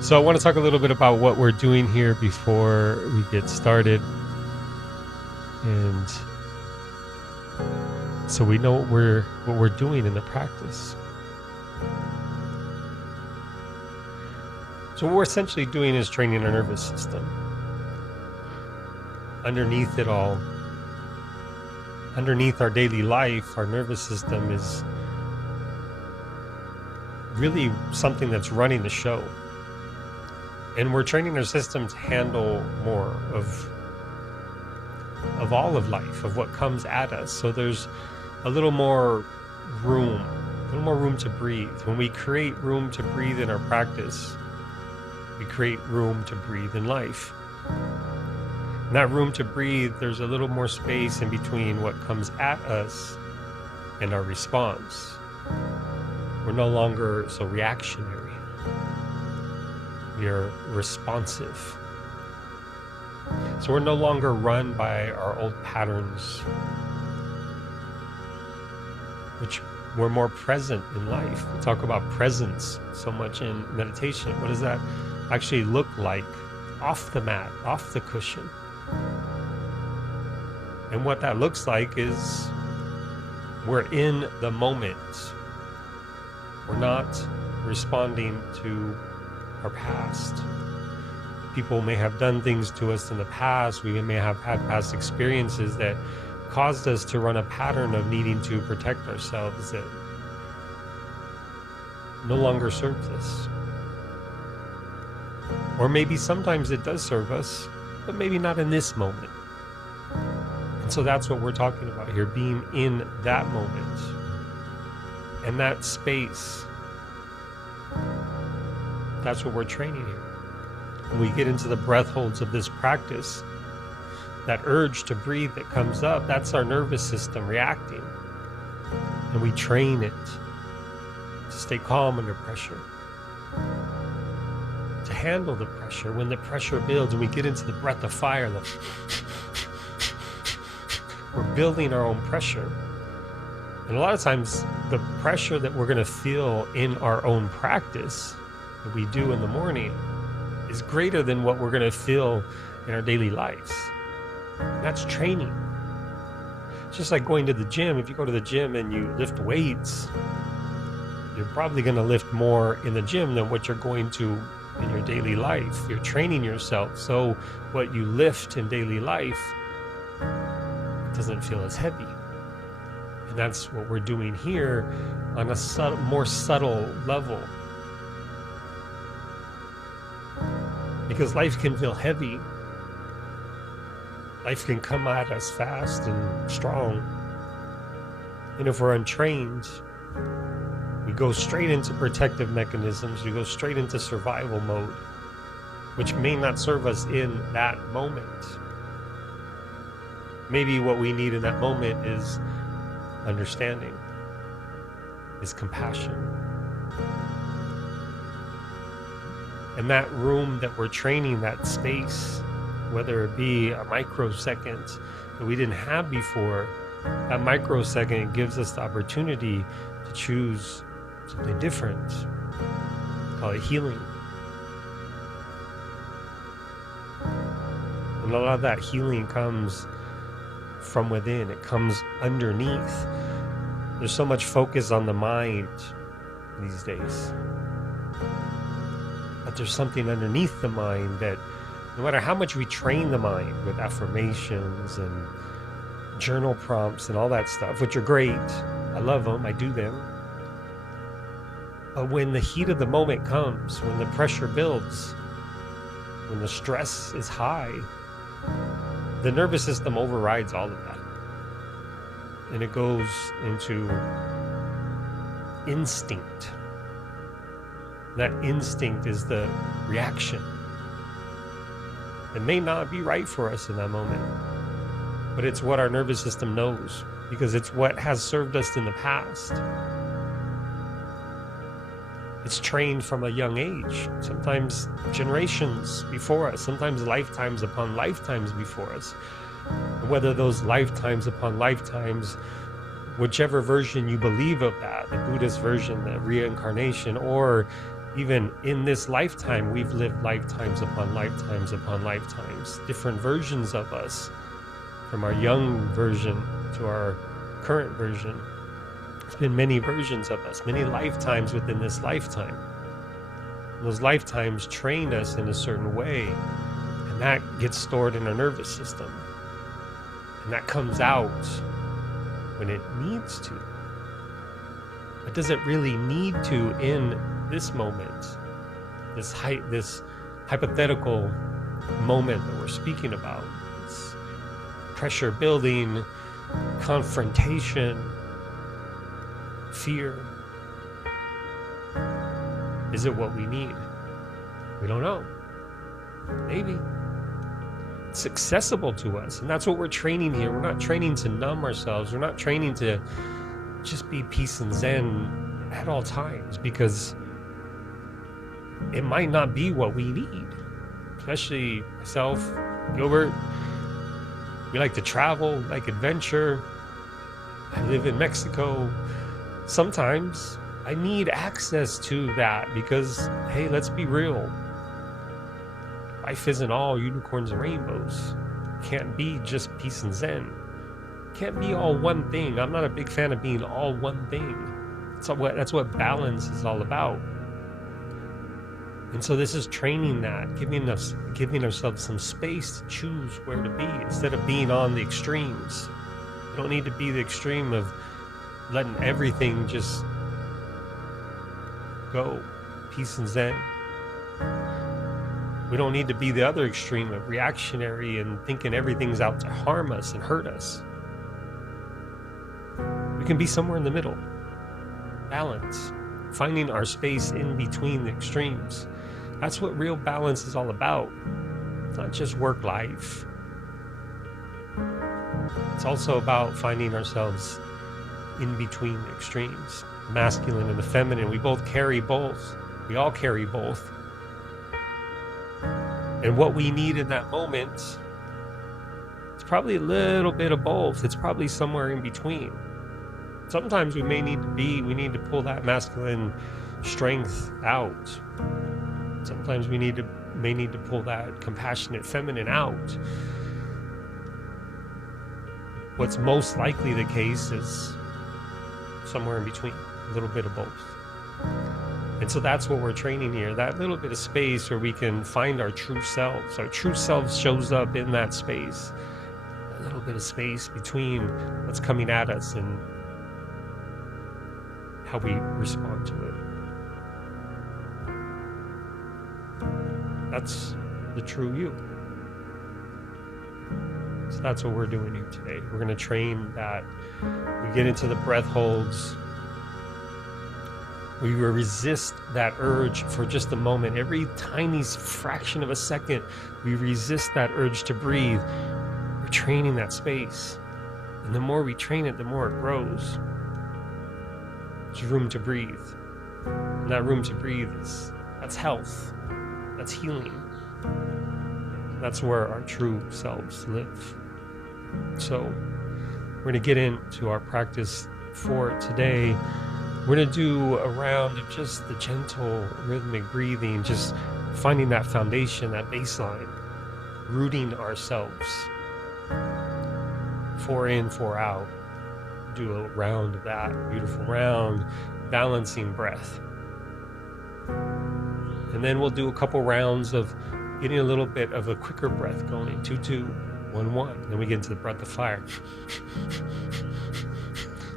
So I want to talk a little bit about what we're doing here before we get started. And so we know what we're doing in the practice. So what we're essentially doing is training our nervous system. Underneath it all, underneath our daily life, our nervous system is really something that's running the show. And we're training our system to handle more of all of life, of what comes at us. So there's a little more room to breathe. When we create room to breathe in our practice, we create room to breathe in life. In that room to breathe, there's a little more space in between what comes at us and our response. We're no longer so reactionary. We are responsive. So we're no longer run by our old patterns, which we're more present in life. We talk about presence so much in meditation. What does that actually look like off the mat, off the cushion? And what that looks like is we're in the moment. We're not responding to our past. People may have done things to us in the past. We may have had past experiences that caused us to run a pattern of needing to protect ourselves that no longer serves us. Or maybe sometimes it does serve us, but maybe not in this moment. And so that's what we're talking about here, being in that moment and that space. That's what we're training here. When we get into the breath holds of this practice, that urge to breathe that comes up, that's our nervous system reacting. And we train it to stay calm under pressure, to handle the pressure. When the pressure builds and we get into the breath of fire, we're building our own pressure. And a lot of times the pressure that we're going to feel in our own practice that we do in the morning is greater than what we're going to feel in our daily lives. And that's training. It's just like going to the gym. If you go to the gym and you lift weights, you're probably going to lift more in the gym than what you're going to in your daily life. You're training yourself. So what you lift in daily life doesn't feel as heavy. And that's what we're doing here on a more subtle level. Because life can feel heavy. Life can come at us fast and strong. And if we're untrained, we go straight into protective mechanisms. We go straight into survival mode, which may not serve us in that moment. Maybe what we need in that moment is understanding, is compassion. And that room that we're training, that space, whether it be a microsecond that we didn't have before, that microsecond gives us the opportunity to choose something different. Call it healing. And a lot of that healing comes from within. It comes underneath. There's so much focus on the mind these days. But there's something underneath the mind that no matter how much we train the mind with affirmations and journal prompts and all that stuff, which are great, I love them, I do them. But when the heat of the moment comes, when the pressure builds, when the stress is high, the nervous system overrides all of that. And it goes into instinct. That instinct is the reaction. It may not be right for us in that moment, but it's what our nervous system knows because it's what has served us in the past. It's trained from a young age, sometimes generations before us, sometimes lifetimes upon lifetimes before us. And whether those lifetimes upon lifetimes, whichever version you believe of that, the Buddhist version, the reincarnation, or even in this lifetime, we've lived lifetimes upon lifetimes upon lifetimes, different versions of us, from our young version to our current version. There's been many versions of us, many lifetimes within this lifetime. And those lifetimes train us in a certain way, and that gets stored in our nervous system. And that comes out when it needs to. But does it really need to in this moment, this hypothetical moment that we're speaking about? It's pressure building, confrontation, fear. Is it what we need? We don't know. Maybe. It's accessible to us, and that's what we're training here. We're not training to numb ourselves. We're not training to just be peace and zen at all times, because it might not be what we need. Especially myself, Gilbert. We like to travel, like adventure. I live in Mexico. Sometimes I need access to that because, hey, let's be real. Life isn't all unicorns and rainbows. Can't be just peace and zen. Can't be all one thing. I'm not a big fan of being all one thing. That's what balance is all about. And so this is training that, giving ourselves some space to choose where to be instead of being on the extremes. You don't need to be the extreme of letting everything just go, peace and zen. We don't need to be the other extreme of reactionary and thinking everything's out to harm us and hurt us. We can be somewhere in the middle. Balance. Finding our space in between the extremes. That's what real balance is all about. It's not just work life. It's also about finding ourselves in between the extremes. The masculine and the feminine. We both carry both. We all carry both. And what we need in that moment, it's probably a little bit of both. It's probably somewhere in between. Sometimes we need to pull that masculine strength out. Sometimes we may need to pull that compassionate feminine out. What's most likely the case is somewhere in between, a little bit of both. And so that's what we're training here, that little bit of space where we can find our true selves. Our true self shows up in that space, a little bit of space between what's coming at us and how we respond to it. That's the true you. So that's what we're doing here today. We're going to train that. We get into the breath holds. We resist that urge for just a moment. Every tiny fraction of a second, we resist that urge to breathe. We're training that space. And the more we train it, the more it grows. There's room to breathe. And that room to breathe that's health. That's healing. That's where our true selves live. So we're going to get into our practice for today. We're going to do a round of just the gentle rhythmic breathing, just finding that foundation, that baseline, rooting ourselves. 4 in, 4 out. Do a round of that, beautiful round, balancing breath. And then we'll do a couple rounds of getting a little bit of a quicker breath going, 2, 2, 1, 1. Then we get into the breath of fire.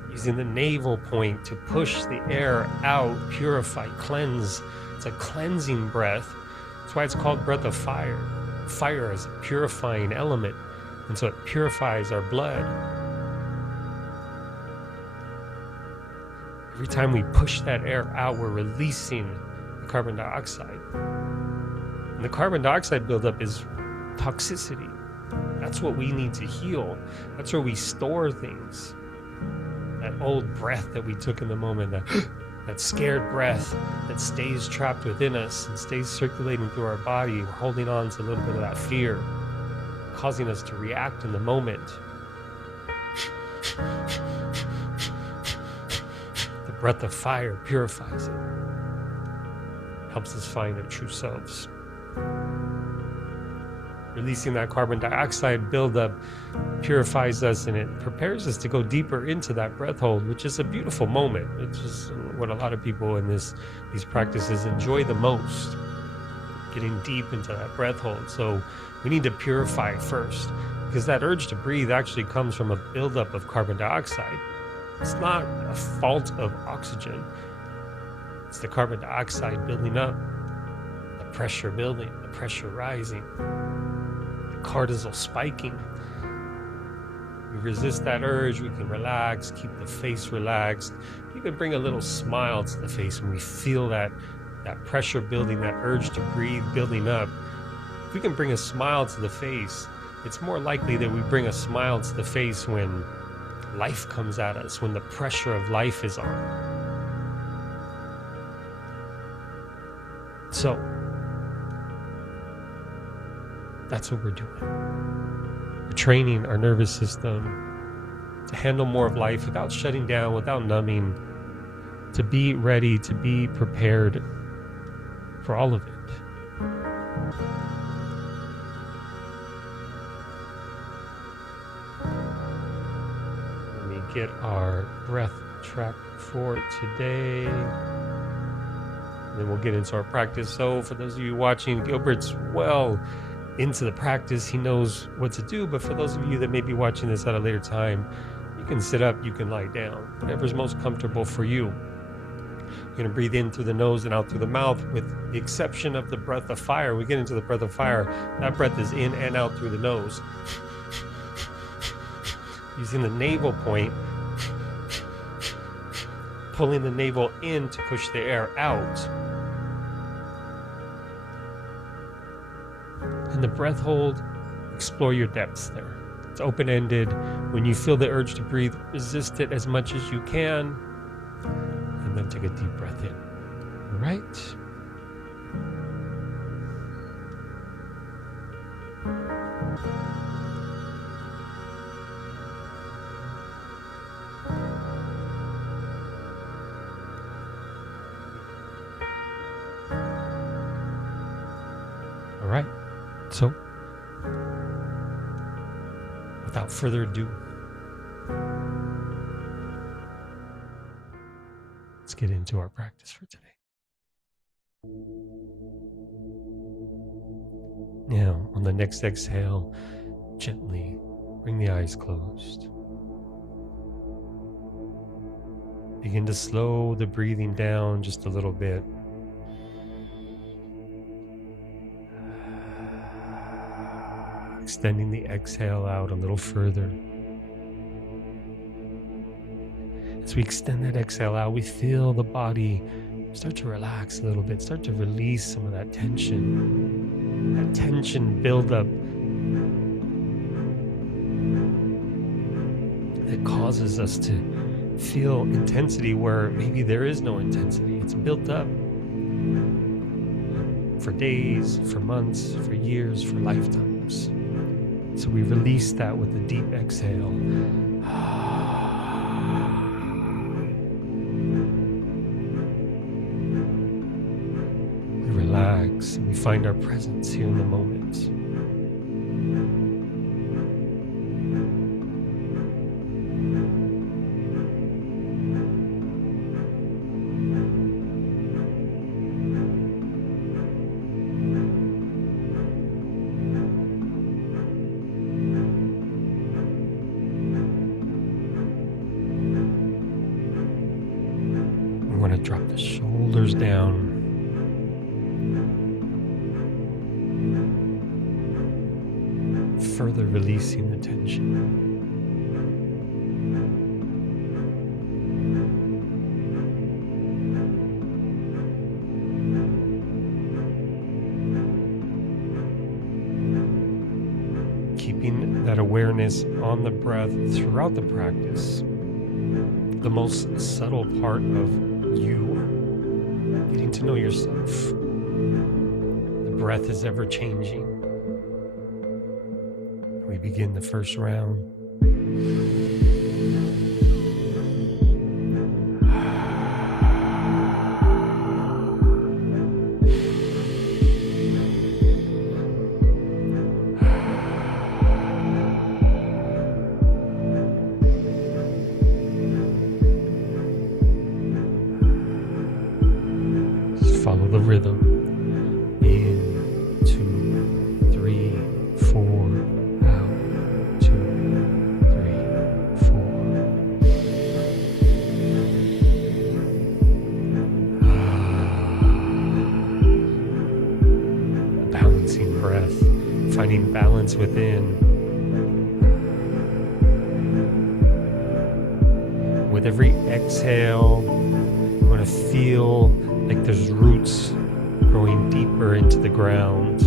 Using the navel point to push the air out, purify, cleanse. It's a cleansing breath. That's why it's called breath of fire. Fire is a purifying element, and so it purifies our blood. Every time we push that air out, we're releasing the carbon dioxide. And the carbon dioxide buildup is toxicity. That's what we need to heal. That's where we store things. That old breath that we took in the moment, that scared breath that stays trapped within us and stays circulating through our body. We're holding on to a little bit of that fear, causing us to react in the moment. The breath of fire purifies it. helps us find our true selves. Releasing that carbon dioxide buildup purifies us, and it prepares us to go deeper into that breath hold, which is a beautiful moment. It's just what a lot of people in these practices enjoy the most, getting deep into that breath hold. So we need to purify first, because that urge to breathe actually comes from a buildup of carbon dioxide. It's not a fault of oxygen. It's the carbon dioxide building up, the pressure building, the pressure rising, cortisol spiking. We resist that urge. We can relax, keep the face relaxed. We can bring a little smile to the face when we feel that pressure building, that urge to breathe building up. If we can bring a smile to the face, it's more likely that we bring a smile to the face when life comes at us, when the pressure of life is on. So that's what we're doing. We're training our nervous system to handle more of life without shutting down, without numbing, to be ready, to be prepared for all of it. Let me get our breath track for today. And then we'll get into our practice. So for those of you watching, Gilbert's well into the practice. He knows what to do. But for those of you that may be watching this at a later time, you can sit up, you can lie down, whatever's most comfortable for you. You're going to breathe in through the nose and out through the mouth, with the exception of the breath of fire. We get into the breath of fire. That breath is in and out through the nose. Using the navel point, pulling the navel in to push the air out. And the breath hold, explore your depths there. It's open-ended. When you feel the urge to breathe, resist it as much as you can. And then take a deep breath in. All right. All right. So, without further ado, let's get into our practice for today. Now, on the next exhale, gently bring the eyes closed. Begin to slow the breathing down just a little bit. Extending the exhale out a little further. As we extend that exhale out, we feel the body start to relax a little bit, start to release some of that tension buildup that causes us to feel intensity where maybe there is no intensity. It's built up for days, for months, for years, for lifetimes. So we release that with a deep exhale. We relax and we find our presence here in the moment. Drop the shoulders down. Further releasing the tension. Keeping that awareness on the breath throughout the practice. The most subtle part of you, getting to know yourself. The breath is ever changing. We begin the first round. releasing breath, finding balance within. With every exhale, you want to feel like there's roots growing deeper into the ground.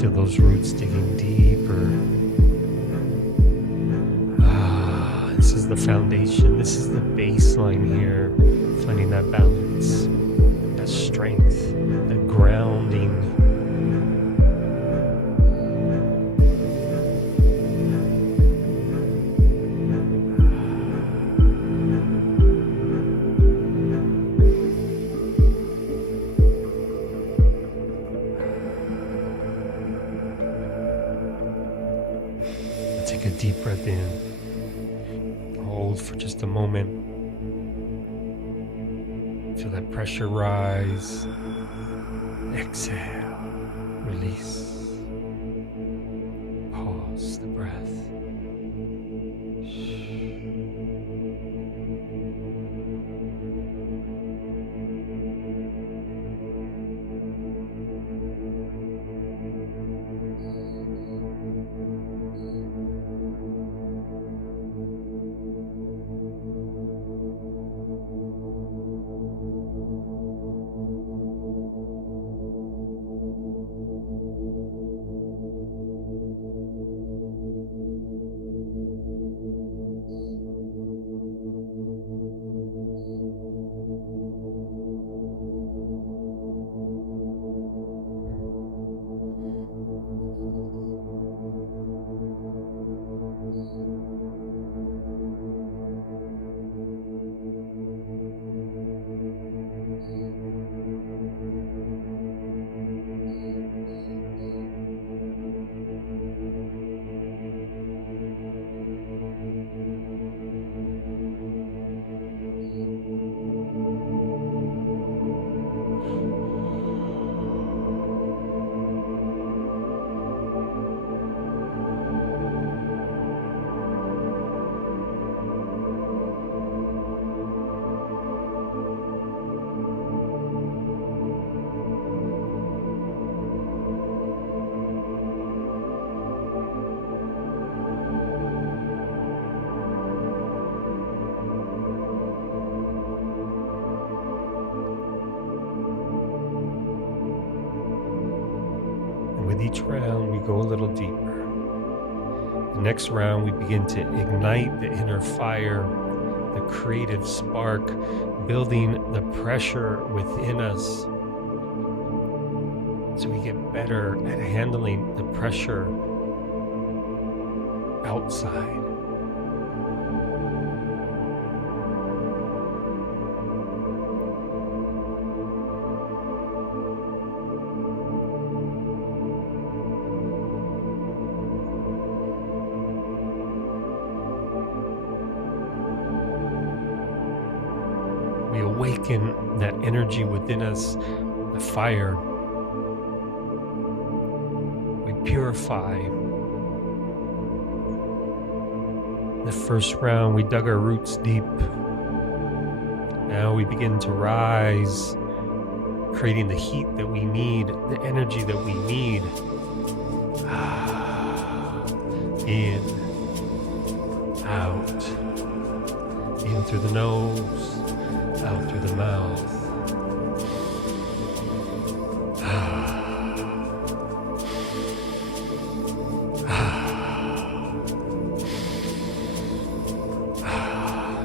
Feel those roots digging deeper. This is the foundation. This is the baseline here. Finding that balance, that strength, that grounding. Take a deep breath in. Hold for just a moment. Feel that pressure rise. Exhale. Release. Pause the breath. With each round, we go a little deeper. The next round, we begin to ignite the inner fire, the creative spark, building the pressure within us so we get better at handling the pressure outside. We awaken that energy within us, the fire. We purify The first round, we dug our roots deep. Now we begin to rise, creating the heat that we need, the energy that we need. In, out, in through the nose, out through the mouth.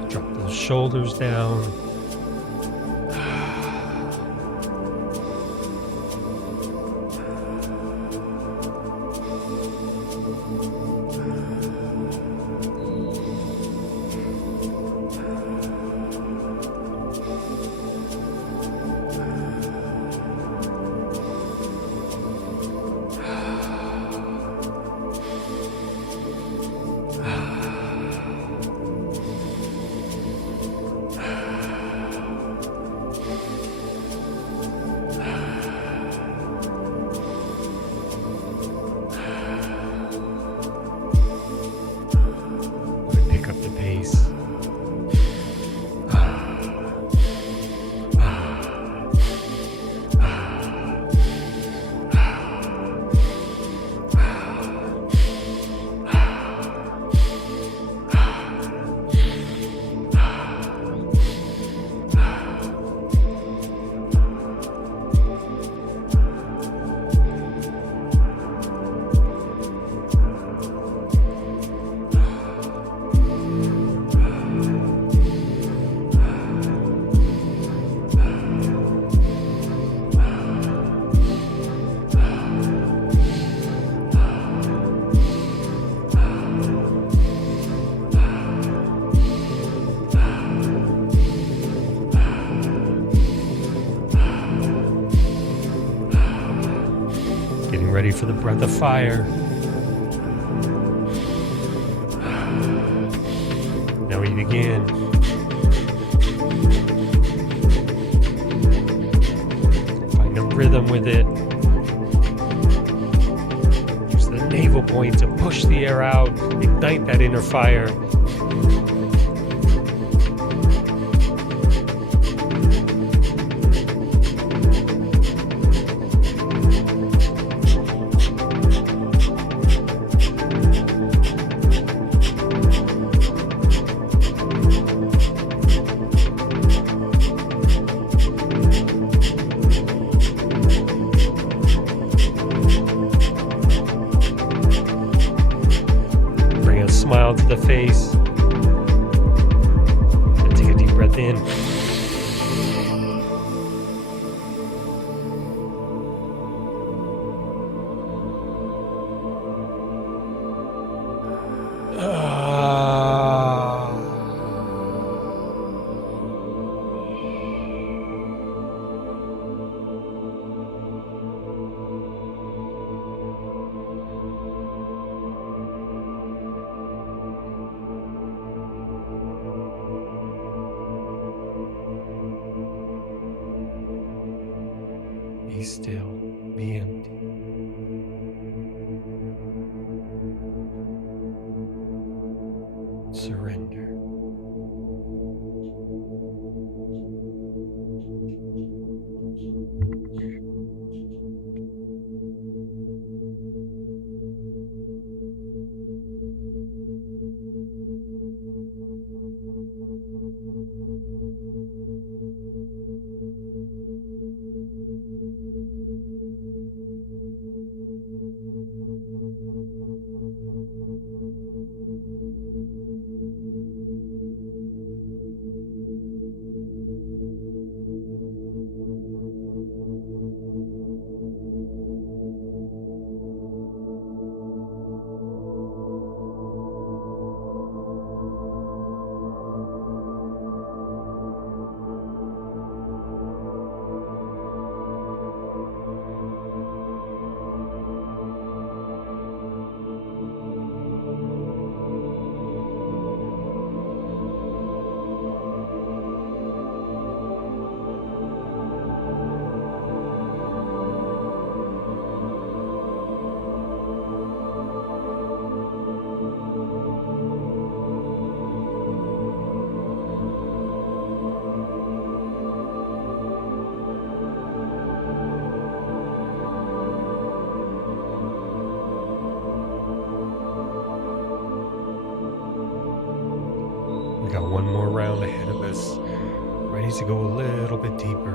Drop those shoulders down. Pick up the pace. Getting ready for the breath of fire. Now we begin. Find a rhythm with it. Use the navel point to push the air out, ignite that inner fire. Smile to the face. And take a deep breath in. got one more round ahead of us, ready to go a little bit deeper.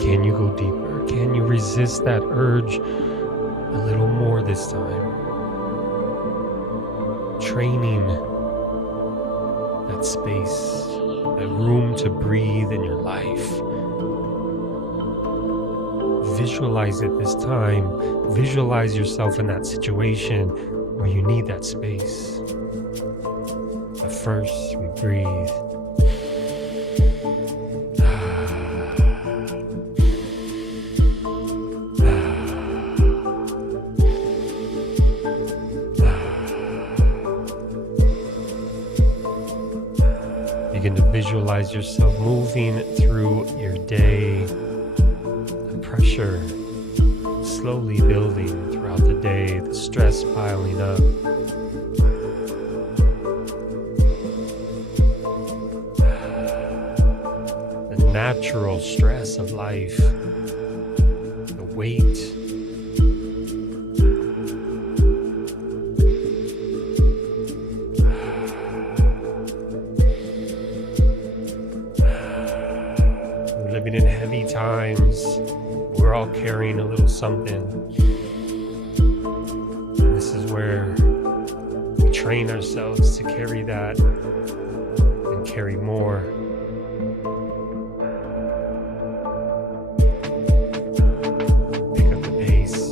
Can you go deeper? Can you resist that urge a little more this time? Training that space, that room to breathe in your life. Visualize it this time. Visualize yourself in that situation where you need that space. But first, we breathe. Begin to visualize yourself moving through your day. The pressure slowly building throughout the day, the stress piling up. The natural stress of life, the weight. Living in heavy times, we're all carrying a little something. And this is where we train ourselves to carry that and carry more. Pick up the pace.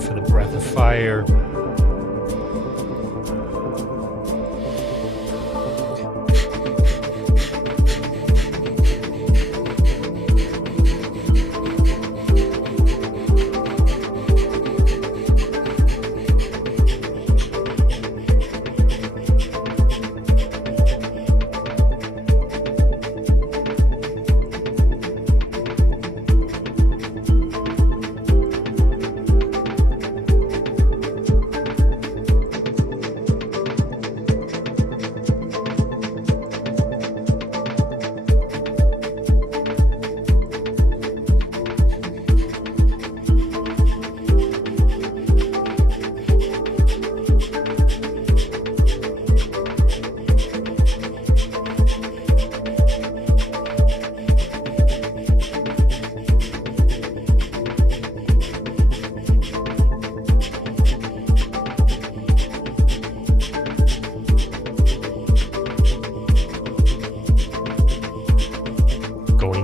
For the breath of fire.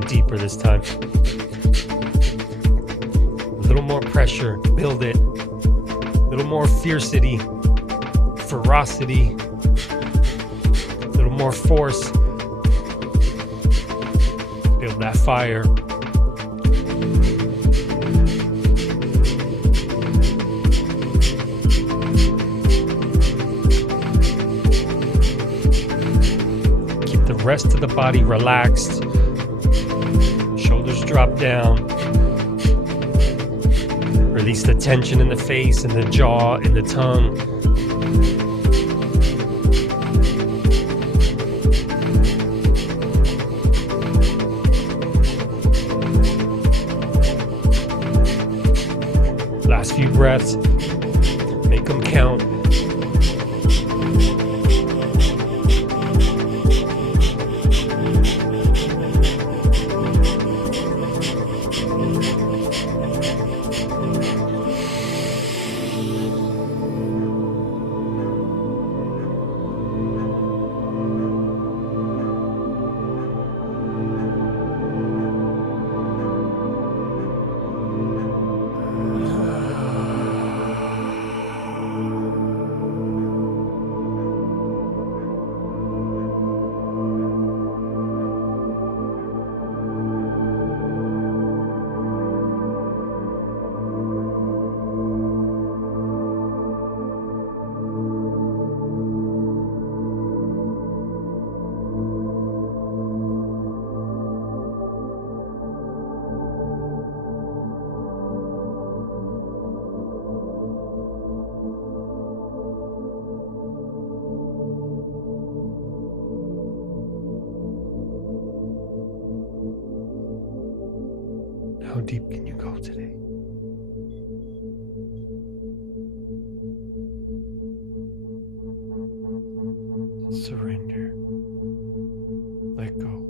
Deeper this time. A little more pressure, build it. A little more fiercity, ferocity. A little more force. Build that fire. Keep the rest of the body relaxed. Shoulders drop down. Release the tension in the face and the jaw and the tongue. Last few breaths. Make them count. How deep can you go today? Surrender. Let go.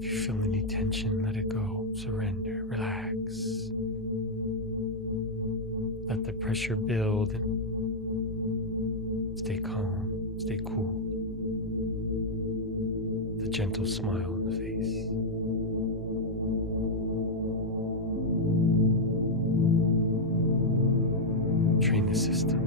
If you feel any tension, let it go. Surrender. Relax. Let the pressure build and stay calm. Stay cool. The gentle smile on the face. Train the system.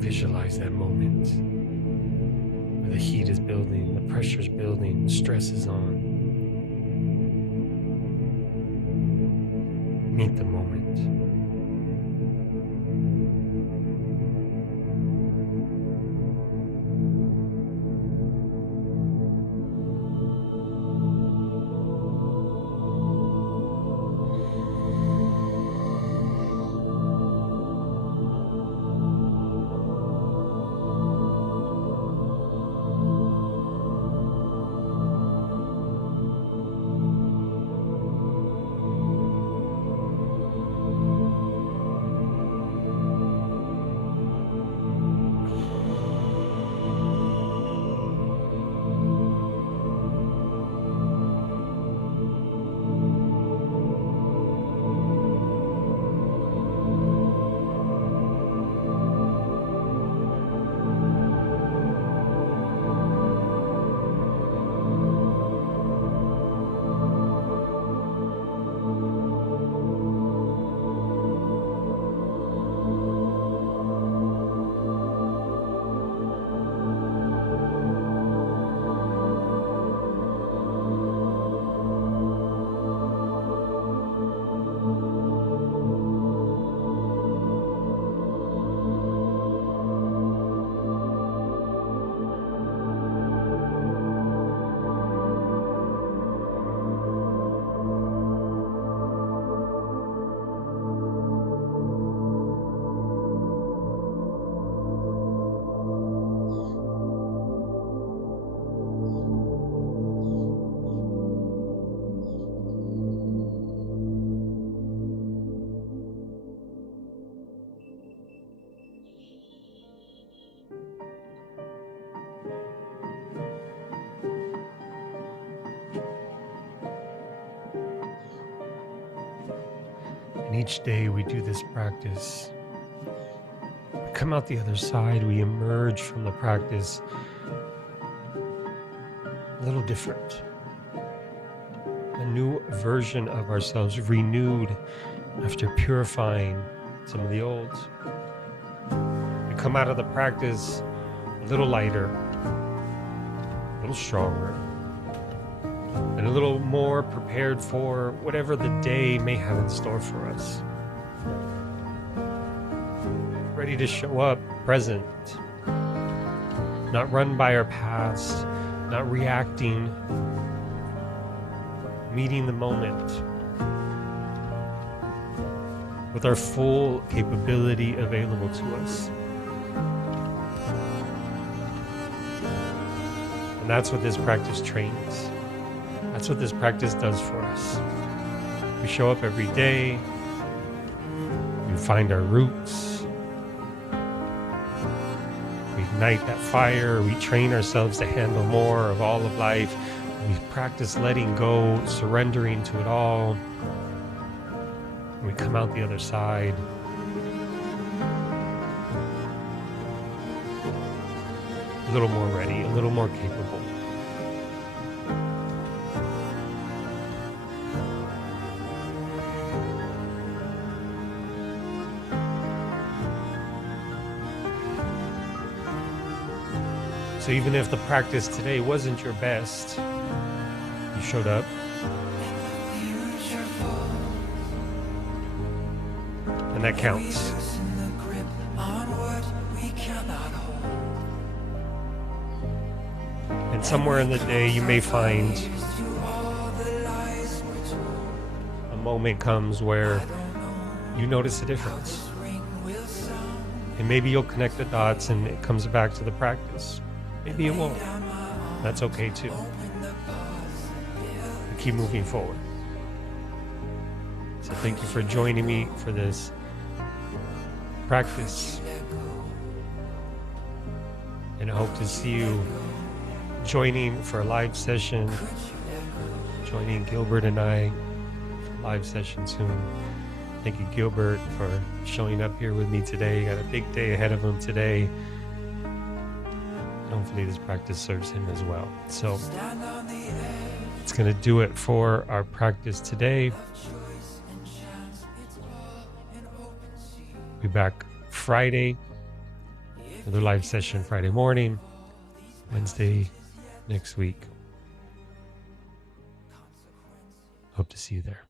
Visualize that moment where the heat is building, the pressure is building, the stress is on. Meet the moment. And each day we do this practice. We come out the other side, we emerge from the practice a little different. A new version of ourselves, renewed after purifying some of the old. We come out of the practice a little lighter, a little stronger, and a little more prepared for whatever the day may have in store for us. Ready to show up present, not run by our past, not reacting, meeting the moment with our full capability available to us. And that's what this practice trains. That's what this practice does for us. We show up every day, we find our roots, we ignite that fire, we train ourselves to handle more of all of life, we practice letting go, surrendering to it all, and we come out the other side a little more ready, a little more capable. So even if the practice today wasn't your best, you showed up. And that counts. And somewhere in the day you may find a moment comes where you notice a difference. And maybe you'll connect the dots and it comes back to the practice. Maybe it won't. That's okay too. We keep moving forward. So thank you for joining me for this practice. And I hope to see you joining for a live session, joining Gilbert and I for a live session soon. Thank you, Gilbert, for showing up here with me today. Got a big day ahead of him today. And hopefully this practice serves him as well. So it's going to do it for our practice today. Be back Friday. Another live session Friday morning. Wednesday next week. Hope to see you there.